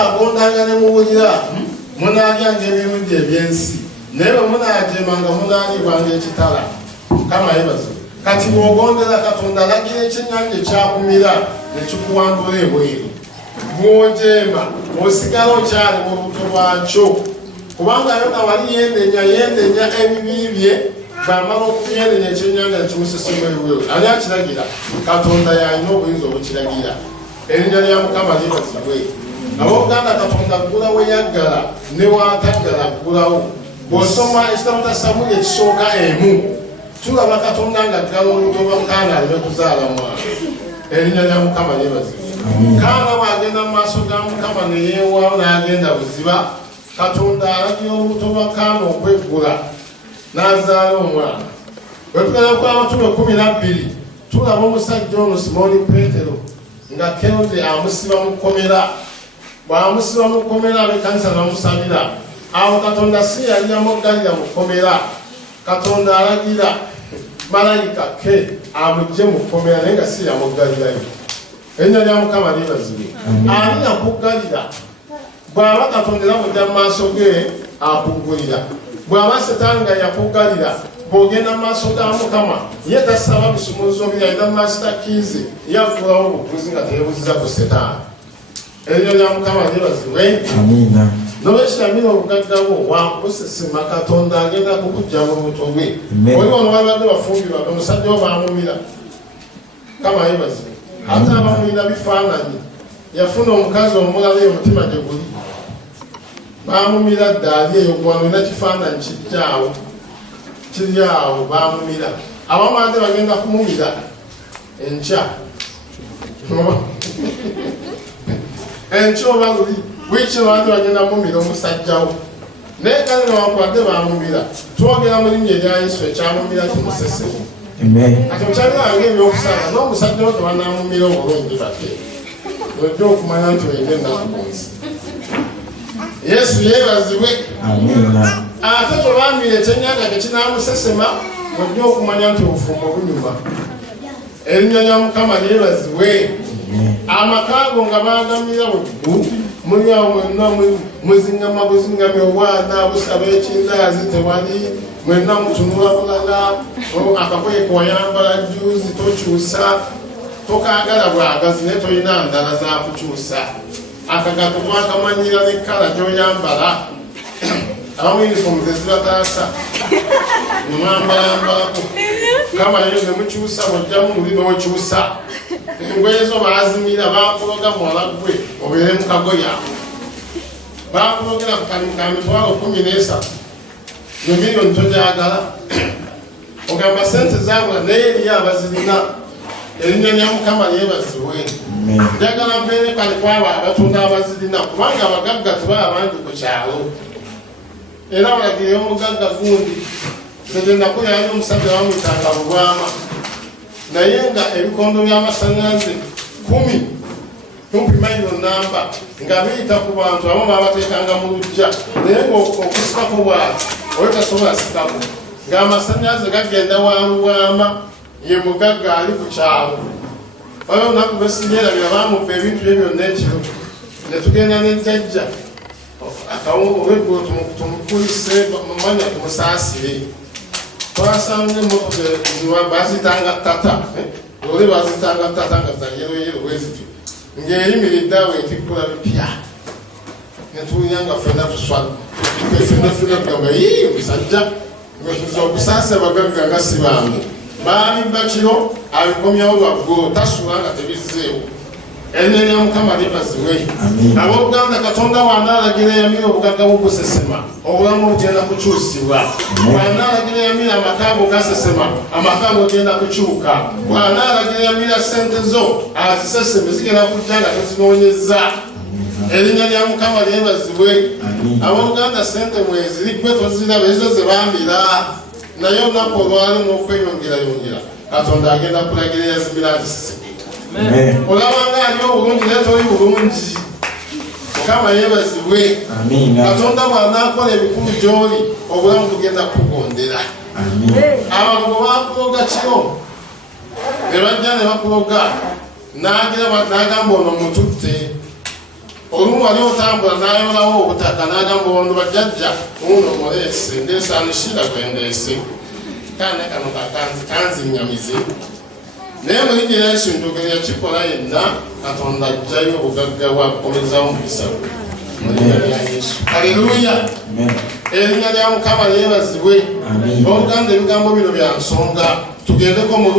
agondanga ne muwulira munalyanga ebintu ebyensi naye bwe munagyemanga munaalibwanga ekitala Mukama yebaze kati bw'ogondera Katonda alagira ekyennyanja ekyakumira ne kikuwandula ebweru bw'ojeema osigala okyali mu lubuto lwakyo kubanga yona wali yendenya ebibi bye bw'amala okuyendenya ekyennyanja nekimusesema ebweru ani akiragira Katonda yalina obuyinza obukiragira erinnya lya Mukama lyebazibwe abooluganda Katonda aggula we yaggala ne waataggala aggulawo bw'osoma ekitabo kya Samwiri ekisooka emu tulaba Katonda ng'aggala olubuto lwa Kaana aleme kuzaala mwana erinnya lya Mukama lyebazibwe Kaana bw'agenda mu maaso ga Mukama ne yeewaawo n'agenda buziba Katonda alagira olubuto lwa Kaana okweggula n'azaala omwana bwe tugenda ku Abatume 12 tulaba omusajja ono Simooni Peetero nga Kerode amusiba mu kkomera bw'amusiba mu kkomera ab'ekkanisa n'amusabira awo Katonda si yali yamuggalira mu kkomera Katonda alagira malayika ke amugye mu kkomera naye nga si yamuggalirayo erinnya lya Mukama lyebazibwe ani yakuggalira bw'aba Katonda era bw'ojja mu maaso ge akuggulira bw'aba Setaani nga yakuggalira bw'ogenda mu maaso ga Mukama ye tasaba bisumuluzo biri alina master keys yaggulawo obuguzi nga teyebuziza ku Setaani erinnya lya Mukama lyebazibwe nolwekyo Yamira obugagga bwo Wakubusesema Katonda agenda kukuggya mu lubuto lwe oli wano babadde bafumbirwa omusajja wo baamumira Mukama yebazibwe ate abamulina bifaananyi yafuna omukazi omulala eyo omutima gye guli baamumira ddaali eyo gwalina kifaananyi kiri awo baamumira abamande bagenda kumumira enkya enkya oba luli wiiki bandi bagenda mumira omusajjawo naye kale newankwadde baamumira twogera mu linnya erya Yesu ekyamumira kimusesemu kati mukyaliranga ebyokusanga n'omusajja wo tebanamumira obulungi bate ojja okumanya nti oyina ennaku ku nsi Yesu yeebazibwe ate tebamira ekyennyanja tekinamusesema ojja okumanya nti obufumbo bunyuma erinnya lya Mukama lyebazibwe amakago nga bagamira buggu muli awo mwenna muzingama buzingami obwana busaba ekindaazi tewali mwenna mutunula bulala akakoye kewayambala juzi tokyusa tokaagala bwagazi naye tolina ndala zakukyusa akagato twakamanyira nekkala gyoyambala abamu uniform zezibataasa nemwambalambalako Mukama leero nemukyusa bwojjamu muli n'okyusa engoye zo baazimira bakuloga muwala gwe obeere mu kagoya bakulogera ku kalimu ka mitwalo 13 miliyoni togyagala ogamba sente zaabula naye eriyo abazirina erinnya lya Mukama lyebazibwe njagala mpeere kale kwabo abatunda abazirina kubanga abagagga tebaba bangi ku kyalo era balagire omugagga gundi zegenda kulyayo omusajja bamwitanga Lubwama naye nga ebikondo by'amasannyalaze 10 kumpi mayiro namba nga biyita ku bantu abamu babateekanga mu lujja naye ng'okusikako bwati oyo tasobola sikako ng'amasannyalaze gagenda wa Lubwama ye mugagga ali ku kyalo oyo olunaku lwesiryerabira bamubba ebintu bye byonna ekiro ne tugenda n'ejjajja akawungu olweggulo tumukulise mumanya tumusaasire twasanga emmotoka bazitanga tata oli bazitanga tata nga za yeroyero bwezityo ng'eyimiridde awo etikkula bipya netuwulira nga ffenna tuswala ffenna kugamba yii omusajja ngaokiza okusaasa abagagga nga si bangu baabibba kiro abikomyawo lwaggulu tasula nga tebizzeewo erinnya lya Mukama lyebazibwe abooluganda Katonda bw'anaalagira Yamira obugagga bw'Obusesema obulamu bugenda kukyusibwa bw'anaalagira Yamira amakaago gasesema amakaago genda kukyuka bw'anaalagira Yamira sente zo aziseseme zigenda kujja nga tozinoonyezza erinnya lya Mukama lyebazibwe abooluganda sente mweziri gwe toziraba ezo ze bambira naye olunaku olwali n'okweyongerayongera Katonda agenda kulagira yazimira aziseseme olabanga ali obulungi naye toli bulungi Mukama yeebazibwe Katonda bw'anaakola ebikulu gy'oli obulamu bugenda kukugondera abagogo bakuloga kiro ne bajja ne bakuloga n'agamba ono mututte olumu wali otambula n'ayolawo obutaka n'agamba ono bajjajja uno muleese ndeesaanishira gwendeese kana kano kanzinyamize naye muligi Yesu njogera yakikola yenna Katonda ajjayo obugagga bwakukomezawo mukisa mu linnya lya Yesu. Haleluya. Erinnya lya Mukama lyebazibwe. Oluganda ebigambo bino bya nsonga tugendeko mu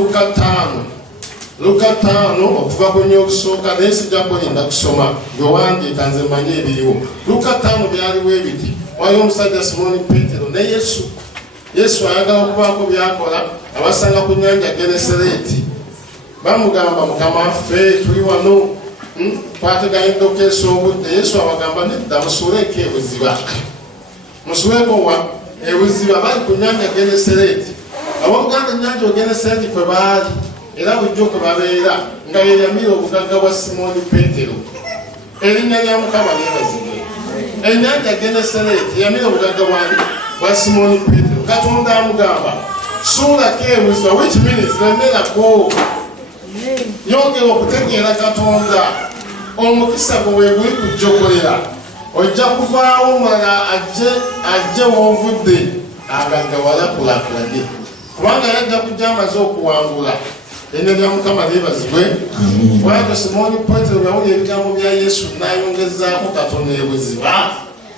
Luka 5 okuva ku nnyo okusooka naye sijja kulinda kusoma bwewandiika nze manye ebiriwo. Luka 5 byaliwo ebiti waliwo omusajja Simoni Petero ne Yesu ayagala okubaako byakola abasanga ku nnyanja Genesaleeti bamugamba Mukama waffe tuli wano twateganyidde okukeesa obudde. Yesu abagamba nedda musuuleko ebuziba musuuleko ebuziba bali ku nnyanja Genesaleeti. Abooluganda ennyanja Genesaleeti kwe baali era bulijjo kwe babeera nga ye Yamira obugagga bwa Simoni Petero. Erinnya lya Mukama lyebazibwe. Ennyanja Genesaleeti Yamira obugagga bwa Simoni Petero. Katonda amugamba suulako ebuziba which means lemerako yongera okutegeera Katonda omukisa gwe weeguli kujjokolera ojja kuvaawo omulala ajje wonvudde agaggawalakulakulaje kubanga yajja kujja amaze okuwangula. Erinnya lya Mukama lyebazibwe. Bwatyo Simoni Petero yawulira ebigambo bya Yesu n'ayongezaako Katonda ebuziba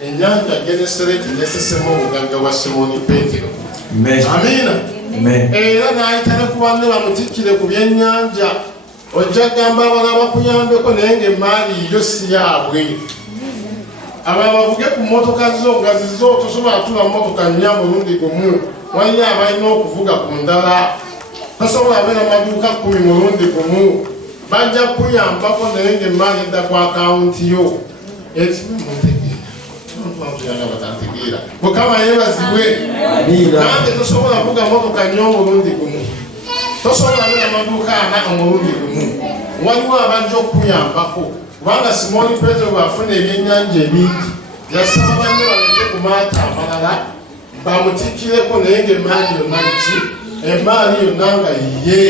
ennyanja Genesaleeti nesesema obugagga bwa Simoni Petero. Amiina. Era n'ayita ne ku banne bamutikkire ku byennyanja ojja kugamba abalala bakuyambeko naye ng'emmaali yo si yaabwe. Abalala bavuge ku mmotoka zo nga zizo tosobola tula mmotoka nnya mulundi gumu waliyo abalina okuvuga ku ndala tosobola abeera maduuka 10 mulundi gumu bajja kuyambako naye ng'emmaali edda ku akawunti yo. Batategeera Mukama yeebazibwe. Nange tosobola kuvuga mmotoka nnyo omulundi gumu tosobola beera maduuka 4 omulundi gumu. Waliwo abajja okuyambako kubanga Simoni Petero bw'afuna ebyennyanja ebingi yasaba banne baleke ku maato amalala bamutikkireko naye ng'emmaali yonna ki emmaali yonna nga ye.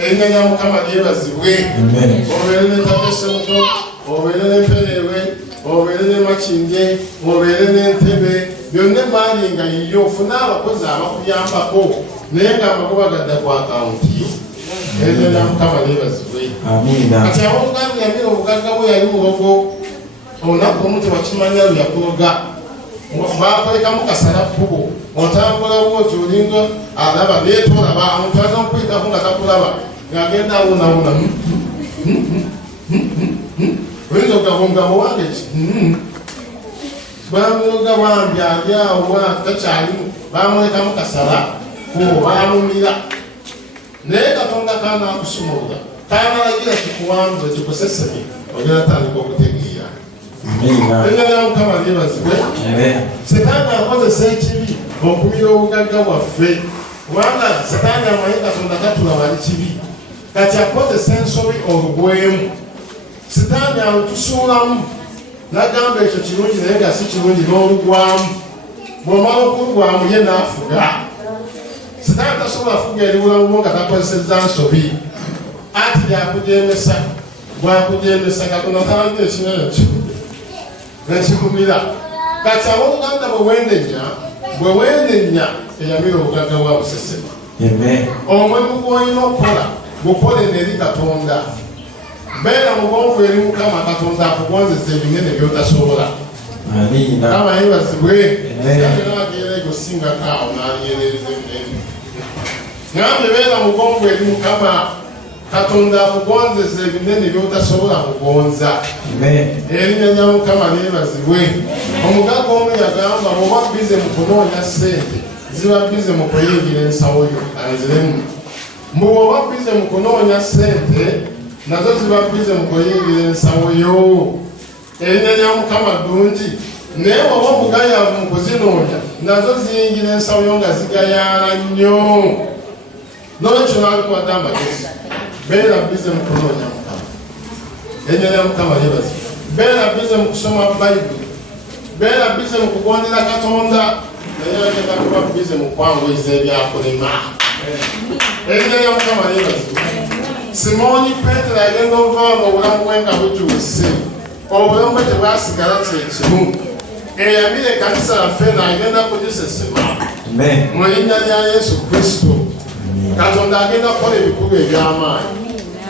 Erinnya lya Mukama lyebazibwe. Obeere ne Tapesemuto obeere n'emperewe obeere ne Makindye obeere n'entebe byonna emmaali nga yiyo ofune abakozi abakuyambako naye ng'amagoba gadda ku akawunti yo. Erinnya lya Mukama lyebazibwe. Kati abooluganda Yamira obugagga bwe yali mulogo olunaku omu tewakimanya luyakuloga bakolekamu kasalapubo otambula bwoti olinga alaba naye tolaba omuntu aza okuyitako nga takulaba ng'agenda awunawuna oyinza okugamba owange ki bamuloga bambi ali awo takyalimu bamulekamu kasala bamumira naye Katonda kanaakusumulula kanalagira kikuwanze kikuseseme ogenda tandika okutegeera. Erinnya lya Mukama lyebazibwe. Setaani akozesa ekibi okumira obugagga bwaffe kubanga Setaani amanyi Katonda tatula bali kibi kati akozesa ensobi olugwemu. Setaani alutusuulamu n'agamba ekyo kirungi naye nga si kirungi n'olugwamu bw'omala okulugwamu ye n'afuga. Setaani tasobola fuga eriwulamu nga takozesezza nsobi ati lyakujemesa bwakujemesa Katonda talagire ekinene ekyo nekikumira. Kati abooluganda bwe wendenya eyamira obugagga bwa Busesema. Omulimu gw'olina okukola gukole n'eri Katonda. Beera mugonvu eri Mukama Katonda akugonzeza ebinene by'otasobola. Mukama yeebazibwe. Naagera egyo singako awo n'alyerereza ebinene. Ngambye beera mugonvu eri Mukama Katonda akugonzeza ebinene by'otasobola kugonza. Erinnya lya Mukama lyebazibwe. Omugagga omu yagamba bw'oba bize mu kunoonya ssente ziba bize mu kuyingira ensawo yo anziremu. Bw'oba bize mu kunoonya ssente nazo ziba bize mu kuyingira ensawo yo. Erinnya lya Mukama ddungi. Naye bw'oba omugayaavu mu kuzinoonya nazo ziyingira ensawo yo nga zigayaala nnyo. N'olwekyo n'alikuwadde amagezi beera bize mu kunoonya Mukama. Erinnya lya Mukama lyebazibwe. Beera bize mu kusoma Bayibuli. Beera bize mu kugondera Katonda naye agenda kuba bize mu kwanguyiza ebyakulema. Erinnya lya Mukama lyebazibwe. Simoni Petero agenda okuva mu bulamu bwe nga bukyuse obulamu bwe tebwasigala kyekimu. Eyamira ekkanisa yaffe n'agenda kugusesema mu linnya lya Yesu Kristo. Katonda agenda kukola ebikulu eby'amaanyi.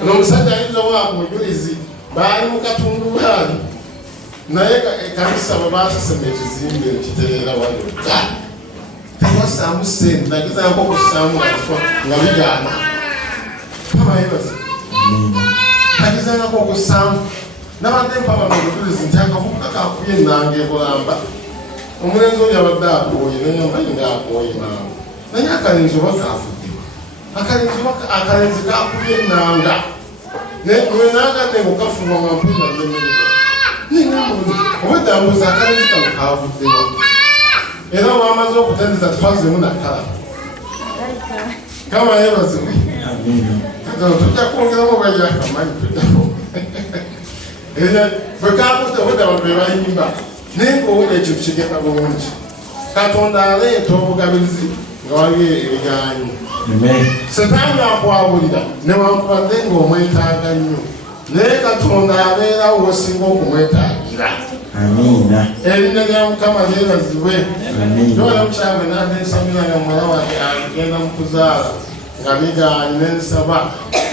Omusajja ayinza okuba mujulizi baali mu katundubaali naye ekkanisa bwe baasesema ekizimbe ekitereera wano tewasaamu ssente nagezako okusaamu nga bigaana. Kabayebazi nagezako okusaamu nabadde mpaba mu bujulizi nti akavubuka kakubye ennanga ebulamba. Omulenzi oli abadde akooye nenyomanyi ngaakooye naawe naye akalenzi oba kaafuddewa akalenzi kakubye ennanga nanga nebukafuba nga mpulira nnemererwa obwedambuza akalenzi kano kaavuddewa era wamaze okutendeza twazimu nakala. Kama yebaziwe tujja kwongeramu bwayakamanyi tujjako bwe kakuta obwedda bantu be bayimba naye ngaowula ekyo kigenda bulungi. Katonda aleeta obugabirizi nga waliwo ebigaanyi. Setaani akwabulira newankubadde ng'omwetaaga nnyo naye Katonda abeerawo osinga okumwetaagira. Erinnya lya Mukama lyebazibwe. Ndola mukyabwe n'aneesamira nga muwala wange agenda mu kuzaala nga bigaanyi n'ensaba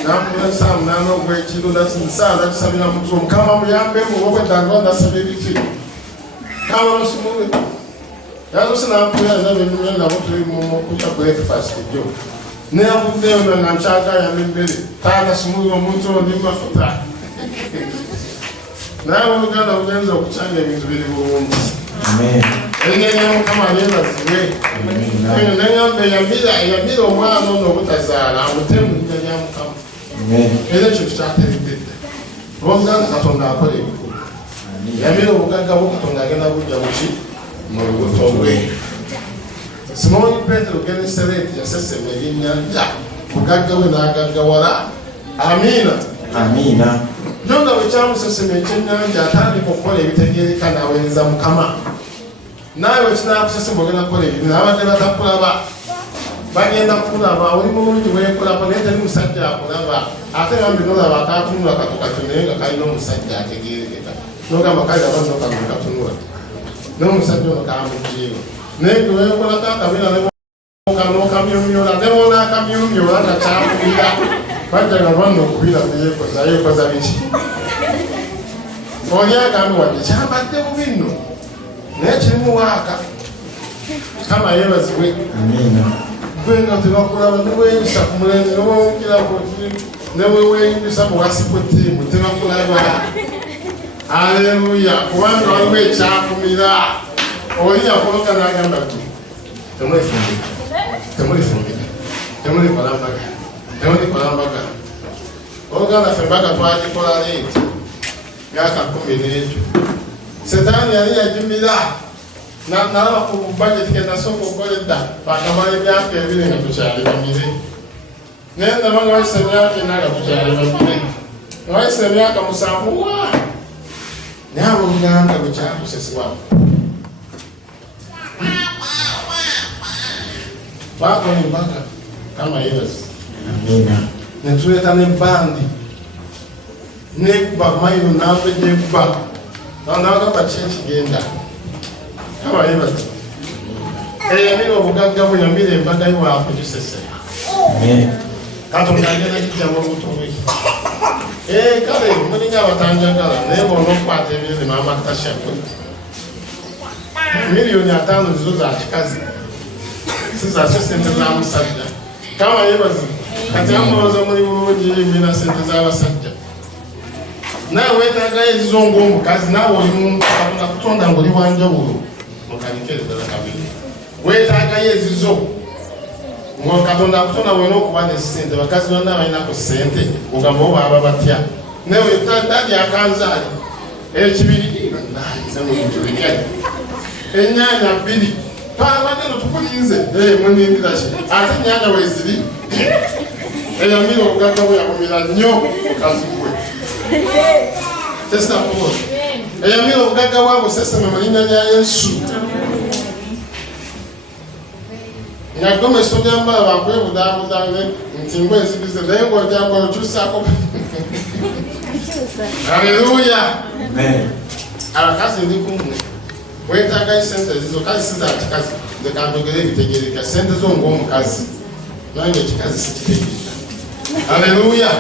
n'amula esaamu n'an'ogw'ekiro nsaala tusabira mutwe Mukama muyambemu obweddandiba ndasaba ebiki kabamusumule yazose n'ampulira nabo ennumya nabo tuli mukulya breakfast jo neyavuddeyo nga nkyagayana emmere taakasumulira omuntu ondi mafuta naye oluganda bugenza okukyanga ebintu biri bulungi. Erinnya lya Mukama lyebazibwe. Nengamba eyamira omwana ono obutazaala amutemu erinnya lya Mukama. Era ekyo kikyateredde olw'Oluganda Katonda akola ebikulu. Yamira obugagga bwo Katonda agenda bujja muki mu lubuto lwe. Simooni Peetero Genesaleeti yasesema ebyennyanja bugagga bwe n'agaggawala. Amiina. Nonga bwe kyamusesema ekyennyanja atandika okukola ebitegeereka n'aweereza Mukama. Naawe bwe kinaakusesema ogenda kukola ebintu n'abadde batakulaba bagenda kukulaba oli mulungi weekulaba naye teri musajja akulaba ate bambi nolaba akatunula katokato naye nga kalina omusajja ategeerekeka nogamba kale abazi okagulu katunula n'omusajja ono kamujiiro naye gwe weekolako akabeera n'okamyumyola newona akamyumyola nga kyakubira bajja nga lwanna okubira yeekoza biki oli agambe wadde kyambadde bubi nno naye kirimu waaka. Kama yeebazibwe. Gwenga tebakulaba neweeyisa ku mulenzi newewungirako neweweeyumbisa mu wasipu ttiimu tebakulaba. Aleluya kubanga waliwo ekyakumira oli yakoloka n'agamba ti temulikolambaga oluganda ffe mbaga twagikola leeti myaka 10 Setaani yali yajimira nalaba ku budget ke nasooka okukoledda bakamala emyaka 2 nga tukyali bamire naye ndaba nga wayisa emyaka 4 nga tukyali bamire nga wayisa emyaka 7 naye Oluganda bwe kyakusesebwamu bakola embaga Kama yebazi netuleeta n'ebbandi nekuba mayiro naave nekuba nagamba kyekigenda Kama yebazi eyamira obugagga bwe yamira embaga yo wakugusesema Katonda agenda kijjamu obuto bwe kale mulinga abatanjagala naye bona okukwata ebirime n'amatashyakwe miliyoni 5 zizo za kikazi siza sente za musajja Kama yebazi kati amulowooza mulimu bulungi yimina sente z'abasajja naye weetaaga ezizo ng'omukazi naawe oli muntu Katonda kutonda ng'oli wanjawulo mukanikere ddala kabiri weetaagayo ezizo Katonda kutonda wena okuba n'essente bakazi bonna balinako ssente ogamba bo baaba batya naye dadi akanzaali ekibiri ennyaanya 2 twabadde no tukulinze munindira ki ate ennyaanya weeziri eyamira obugagga bwe yakumira nnyo mukazi gwe tesitakubola eyamira obugagga bwa Busesema mu linnya lya Yesu nga gomesi togambala bakwebudaabudange nti ngwezibize naye ng'ojamba okyusaako Haleluya abakazi ndi kumwe wetaaga sente ezizo kazi sizakikazi nze kantogere ebitegereka sente zo ng'omukazi nange ekikazi sikitegeera. Haleluya.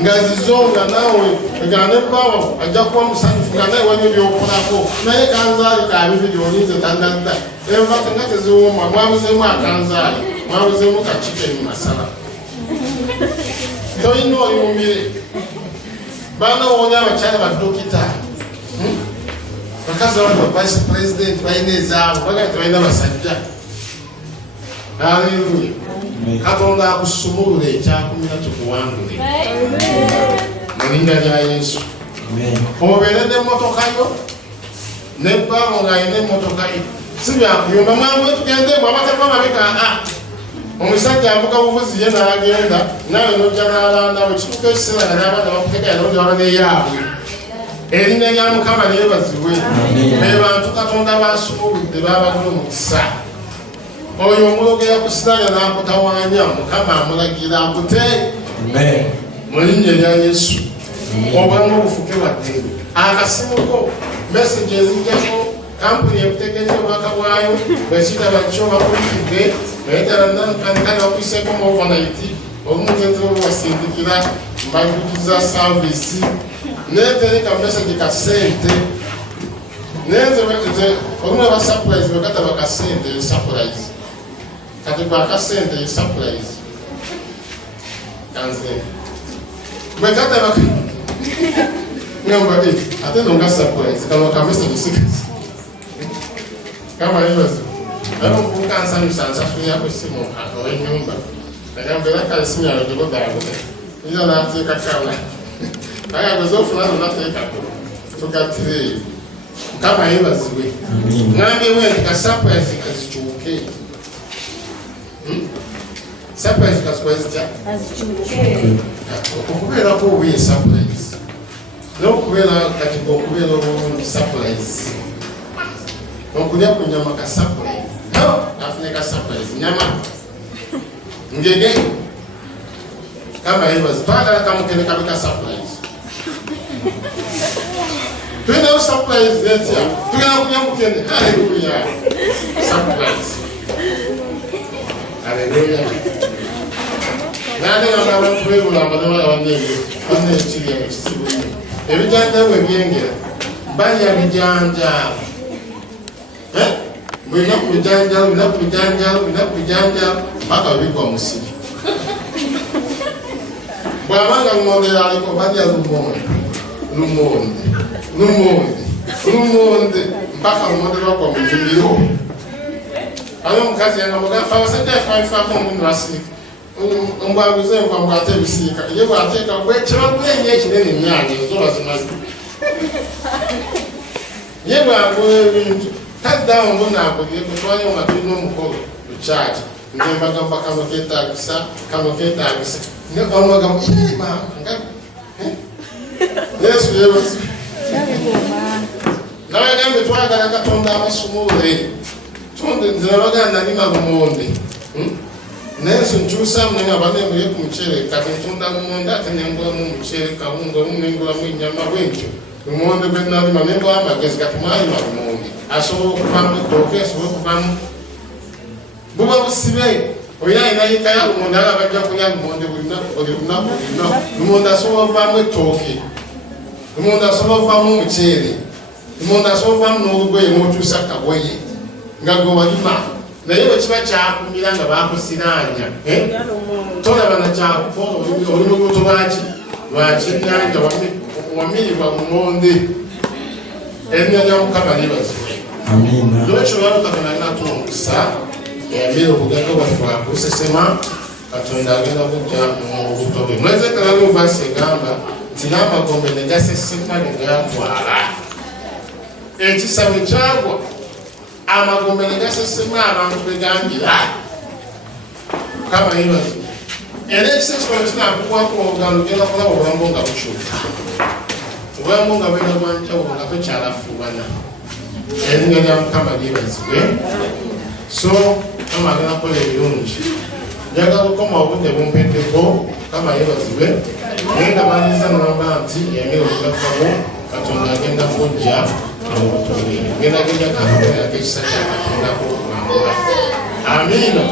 Nga zizonga nawe egane bbawo ajja kuba musanyufu nga nawe waliwo byokolako naye kanzaali kabibiri olinze tandadda envaka nga teziwoma mwabuzeemu akanzaali mwabuzeemu kakikeni masala toyina oyumire baana wooli abakyala badokita bakazi abali ba vice president balina ezaabo bagaa tebalina basajja. Haleluya. Katonda akusumulule ekyakumira kikuwangule mu linnya lya Yesu. Obeere n'emmotoka yo n'ebbaawo ng'alina emmotoka yo si byakuyumba mwangu tugendemu abatava mabega omusajja avuga buvuzi ye n'agenda nawe n'ojja n'alandawo ekituuka ekiseera nga n'abaana bakuteka yanooja waba n'eyaabwe. Erinnya lya Mukama lyebazibwe. Be bantu Katonda basumuludde baabadde omukisa. Oyo omulogera ku sinaaya n'akutawaanya Mukama amulagira akute mu linnya lya Yesu. Obulamu obufuke wadde akasimuko message ezijjako kampuni ekutegeeza obubaka bwayo bwekitaba kyo bakulikidde nayeddala nankani bakwiseeko mu overnight olumutetero wasindikira mbajukiza service netereka message ka sente nenze olumwe ba surprise bekataba ka sente surprise kati baka sente surprise kanze bekataba ngamba ate nonga surprise kama ka message sikasi kama hiyo ano kukansa nsafiri yako simu akowe nyumba ngambela ka simu yalo dogo dago ila na ate kakala aya bezofu nazo nateka tukatire kama hiyo ziwe ngambe wewe ka surprise kazichuke surprise kazichuke okubera ko we surprise no kubera kati ko kubera surprise okulia kunyama ka surprise afune ka surprise nyama ngege kama hiyo zipanga kama kile ka surprise twende surprise yetu tugana kunyama kende haleluya surprise haleluya nade ngamba abantu ulamba na wanne chili ya kisibu ebijanja wengenge bali ya bijanja Binakujanja mpaka wiko musiki. Bwabanga ngondera aliko badia lumonde mpaka ngondera kwa mjumbiyo. Ano mkazi yanga mboga fa sente fa kwa mundu asiki. Mbwaguze kwa mbwate bisika. Yego ateka kwechwa kwenye kinene nyange zola zimazi. Yego agwe cut down on our body, no more charge. Never go back and get tax, never go. Yes, we have. Now I am the one that I got on the small day. Told the Zaraga and Anima Monde. Nelson drew something about them, Muchele, cutting that and young Muchele, Kaunga, Yama Winter. The monde when not my neighbor, I guess got my monde. I saw family talkers, work from Buba Sibe, or Yana, Mondala, Bajakuyan, Monde will not, or you not, the Monda saw family talking. The Monda saw family cherry. The Monda saw family no way, no to suck away. Gagoima. Na hiyo chiba cha milanga bapo sinanya tola bana cha polo olimo tobachi wachinyanja wamili wa monde enya ya mukaba nibazo amina locho lalo takana to sa Yamira Obugagga Wakubusesema Katonda agenda kujja mu butobe mweze kala no vase gamba tinamba gombe negase sima ngayatwala ekisabo kyagwa amagombe negasesema abantu begambira kama hiyo ene sisi kwa kuongana ngena kwa obulambo nga buchuka obulambo nga bwena bwanja nga tokyala fubana ene nga kama libazwe so kama ngena kola ebirungi njaga kukoma obudde bumpendeko kama yebazwe nenda baniza namba nti Yamira Obugagga katonda agenda kujja n'obutuulire genda genda katonda yakekisa kya katonda k'okumangula amiina